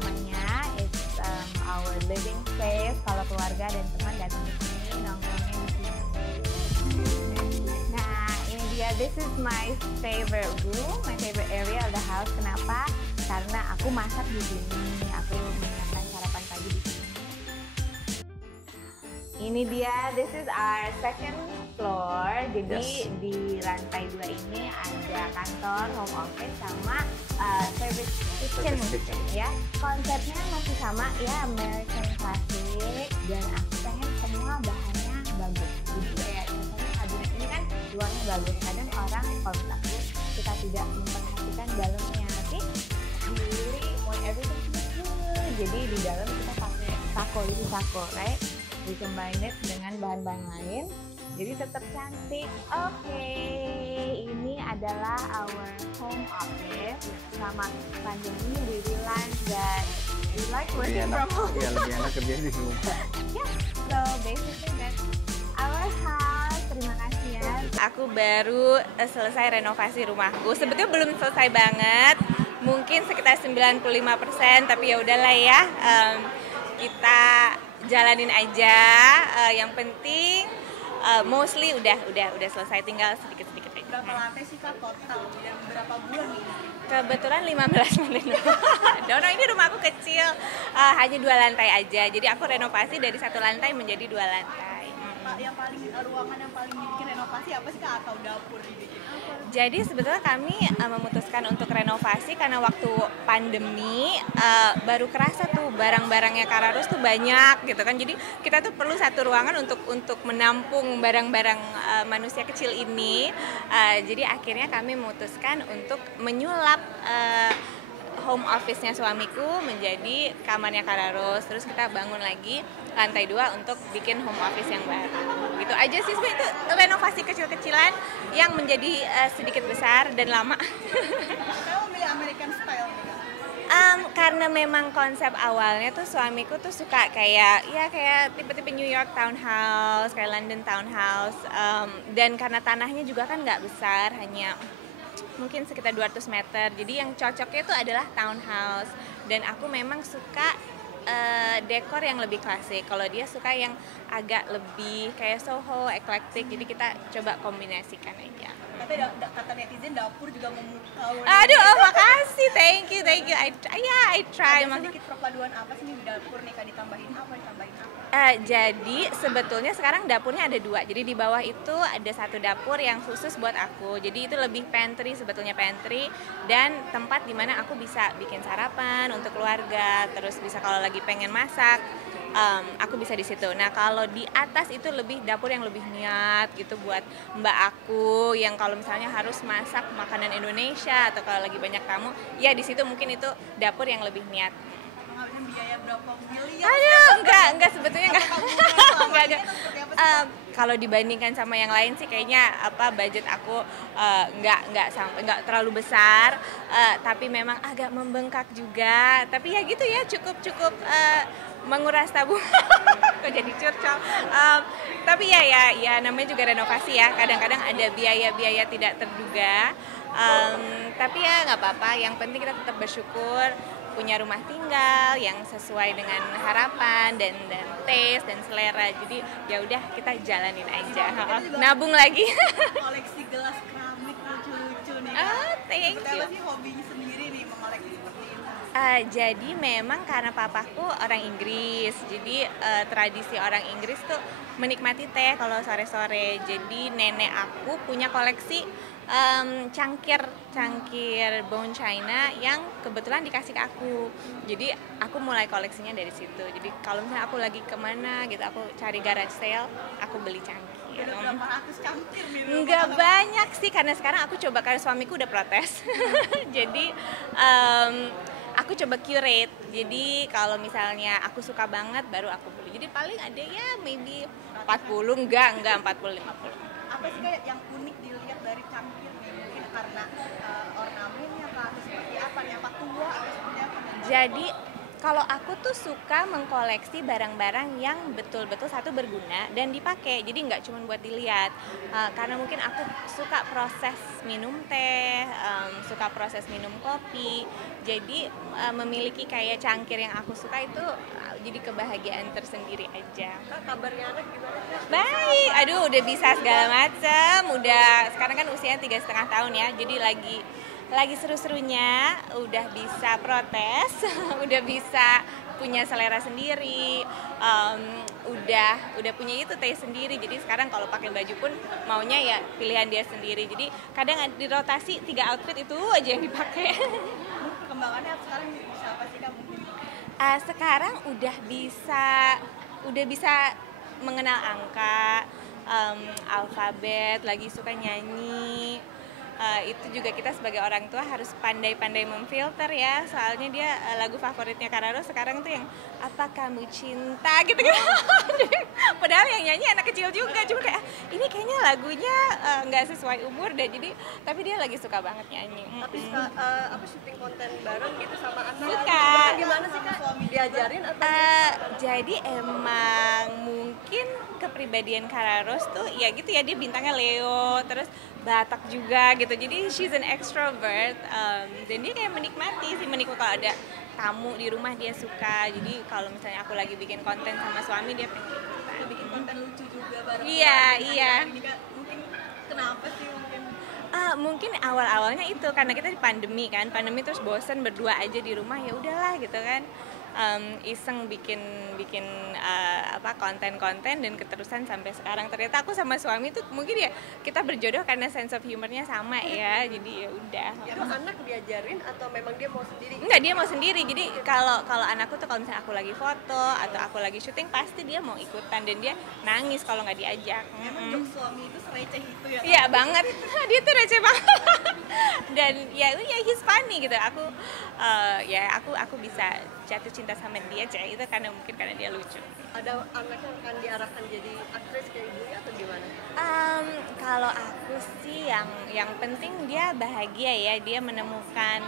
namanya. It's our living space. Kalau keluarga dan teman datang ke sini, nongkrongnya di sini. Nah, ini dia. This is my favorite room, my favorite area of the house. Kenapa? Karena aku masak di sini. Aku menyiapkan sarapan pagi di sini. Ini dia. This is our second floor. Jadi di lantai 2 ini ada kantor, home office sama service kitchen. Ya, konsepnya masih sama ya, American classic, dan aku pengen semua bahannya bagus. Jadi kayak contohnya kabinet ini kan luarnya bagus. Kadang orang kalau menurut aku kita tidak memperhatikan dalamnya, tapi really want everything to be good. Jadi di dalam kita pakai sako, right? We combine it dengan bahan-bahan lain, jadi tetap cantik. Oke, ini adalah our home office. Selama pandemi, we realized that we like working from home. Iya, lebih enak kerja di rumah. Yeah, so basically that's our house. Terima kasih ya. Aku baru selesai renovasi rumahku. Sebetulnya belum selesai banget, mungkin sekitar 95%, tapi ya udahlah ya. Kita jalanin aja. Yang penting mostly udah selesai, tinggal sedikit-sedikit aja. Berapa lantai sih Kak total dan berapa bulan nih? Kebetulan 15 lantai. Dono, ini rumahku kecil, hanya 2 lantai aja. Jadi aku renovasi dari 1 lantai menjadi 2 lantai. Pak, yang paling ruangan yang paling dibikin renovasi apa sih Kak, atau dapur dibikin apa? Jadi sebetulnya kami memutuskan untuk renovasi karena waktu pandemi baru kerasa tuh barang-barangnya Kararus tuh banyak gitu kan. Jadi kita tuh perlu satu ruangan untuk menampung barang-barang manusia kecil ini. Jadi akhirnya kami memutuskan untuk menyulap home office-nya suamiku menjadi kamarnya Kararus. Terus kita bangun lagi lantai 2 untuk bikin home office yang baru. Gitu aja sih, itu renovasi kecil-kecilan yang menjadi sedikit besar dan lama. Saya memilih American style nih Kak. Karena memang konsep awalnya tuh suamiku tuh suka kayak tipe-tipe New York townhouse, kayak London townhouse, dan karena tanahnya juga kan nggak besar, hanya mungkin sekitar 200 meter. Jadi yang cocoknya itu adalah townhouse, dan aku memang suka dekor yang lebih klasik. Kalau dia suka yang agak lebih kayak Soho, eclectic. Jadi kita coba kombinasikan aja. Tapi kata netizen dapur juga memukau. Aduh, makasih, thank you. I try. Ada sedikit perpaduan apa sih nih di dapur nih Kak, ditambahin apa? Jadi sebetulnya sekarang dapurnya ada 2. Jadi di bawah itu ada 1 dapur yang khusus buat aku. Jadi itu lebih pantry, sebetulnya pantry, dan tempat dimana aku bisa bikin sarapan untuk keluarga. Terus bisa kalau lagi pengen masak, aku bisa di situ. Nah kalau di atas itu lebih dapur yang lebih niat gitu buat mbak aku yang kalau misalnya harus masak makanan Indonesia atau kalau lagi banyak tamu, ya di situ mungkin itu dapur yang lebih niat. Menghabiskan biaya berapa miliar? Aduh, enggak sebetulnya enggak. Kalau dibandingkan sama yang lain sih kayaknya budget aku enggak terlalu besar, tapi memang agak membengkak juga. Tapi ya gitu ya, cukup menguras tabungan. Kok jadi curcol. Tapi ya namanya juga renovasi ya. Kadang-kadang ada biaya-biaya tidak terduga. Tapi ya nggak apa-apa. Yang penting kita tetap bersyukur punya rumah tinggal yang sesuai dengan harapan dan taste dan selera. Jadi ya udah kita jalanin aja. Nabung lagi. Koleksi gelas keramik lucu-lucu nih. Thank you. Apa sih hobinya sendiri nih mengoleksi seperti ini? Jadi memang karena papaku orang Inggris, jadi tradisi orang Inggris tuh menikmati teh kalau sore-sore. Jadi nenek aku punya koleksi cangkir bone china yang kebetulan dikasih ke aku. Jadi aku mulai koleksinya dari situ. Jadi kalau misalnya aku lagi kemana gitu, aku cari garage sale, aku beli cangkir. Udah berapa ratus cangkir nih? Nggak banyak sih, karena sekarang aku coba, karena suamiku udah protes. Jadi aku coba curate. Jadi kalau misalnya aku suka banget baru aku beli. Jadi paling ada ya maybe 40, enggak 40 50. Apa sih kayak yang unik dilihat dari cangkir nih? Mungkin karena ornamennya kah, atau seperti apa nih? Apa tua atau seperti apa? Jadi Kalau aku tuh suka mengkoleksi barang-barang yang betul-betul satu berguna dan dipakai, jadi nggak cuma buat dilihat. Karena mungkin aku suka proses minum teh, suka proses minum kopi, jadi memiliki kayak cangkir yang aku suka itu jadi kebahagiaan tersendiri aja. Kak, kabarnya anak gimana Kak? Baik, aduh udah bisa segala macem, udah sekarang kan usianya 3,5 tahun ya, jadi lagi seru-serunya, udah bisa protes, udah bisa punya selera sendiri, udah punya itu taste sendiri. Jadi sekarang kalau pakai baju pun maunya ya pilihan dia sendiri. Jadi kadang di rotasi 3 outfit itu aja yang dipakai. Perkembangannya sekarang bisa apa sih Kak mungkin? Sekarang udah bisa mengenal angka, alfabet, lagi suka nyanyi. Itu juga kita sebagai orang tua harus pandai-pandai memfilter ya, soalnya dia lagu favoritnya Kararo sekarang tuh yang apa kamu cinta gitu. Padahal yang nyanyi anak kecil juga, cuma kayak ini kayaknya lagunya nggak sesuai umur deh, jadi tapi dia lagi suka banget nyanyi. Tapi suka syuting konten bareng gitu sama anak? Suka. Gimana sih Kak? Suami diajarin atau? Jadi emang mungkin kepribadian Kararos tuh ya gitu ya, dia bintangnya Leo, terus Batak juga gitu, jadi she's an extrovert, dan dia kayak menikmati kalau ada tamu di rumah dia suka. Jadi kalau misalnya aku lagi bikin konten sama suami dia pengen ikutan. Bikin konten lucu juga bareng. Iya. Ini Kak, mungkin kenapa sih mungkin? Mungkin awal-awalnya itu karena kita di pandemi terus bosen berdua aja di rumah, ya udahlah gitu kan. Iseng bikin konten-konten dan keterusan sampai sekarang. Ternyata aku sama suami tuh mungkin ya kita berjodoh karena sense of humornya sama ya, jadi ya udah. Itu anak diajarin atau memang dia mau sendiri? Enggak, dia mau sendiri. Jadi kalau anakku tuh kalau misalnya aku lagi foto atau aku lagi syuting pasti dia mau ikutan dan dia nangis kalau nggak diajak. Emang jok suami itu sereceh itu ya? Iya banget, dia tuh receh banget. Dan ya he's funny gitu. Aku bisa jatuh cinta sama dia itu karena dia lucu. Ada anak yang akan diarahkan jadi aktris kayak ibunya atau gimana? Kalau aku sih yang penting dia bahagia ya, dia menemukan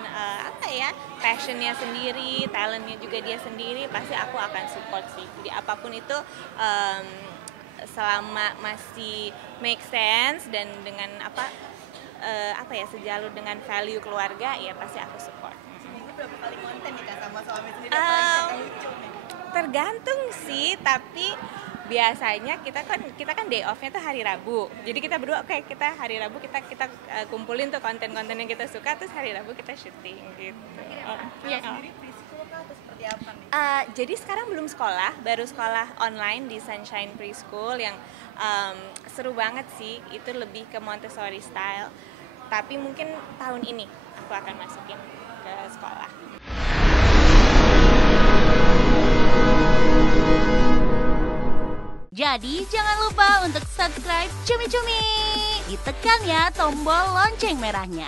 passionnya sendiri, talentnya juga dia sendiri, pasti aku akan support sih. Jadi apapun itu selama masih make sense dan dengan sejalur dengan value keluarga, ya pasti aku support. Seminggu berapa kali konten nih Kak sama suami sendiri? Apalagi lucu nih? Tergantung sih, tapi biasanya kita kan day off-nya tuh hari Rabu. Jadi kita berdua kita hari Rabu kita kumpulin tuh konten-konten yang kita suka, terus hari Rabu kita syuting gitu. Sendiri preschool Kak atau seperti apa nih? Jadi sekarang belum sekolah, baru sekolah online di Sunshine Preschool yang seru banget sih. Itu lebih ke Montessori style. Tapi mungkin tahun ini aku akan masukin ke sekolah. Jadi jangan lupa untuk subscribe Cumi Cumi. Ditekan ya tombol lonceng merahnya.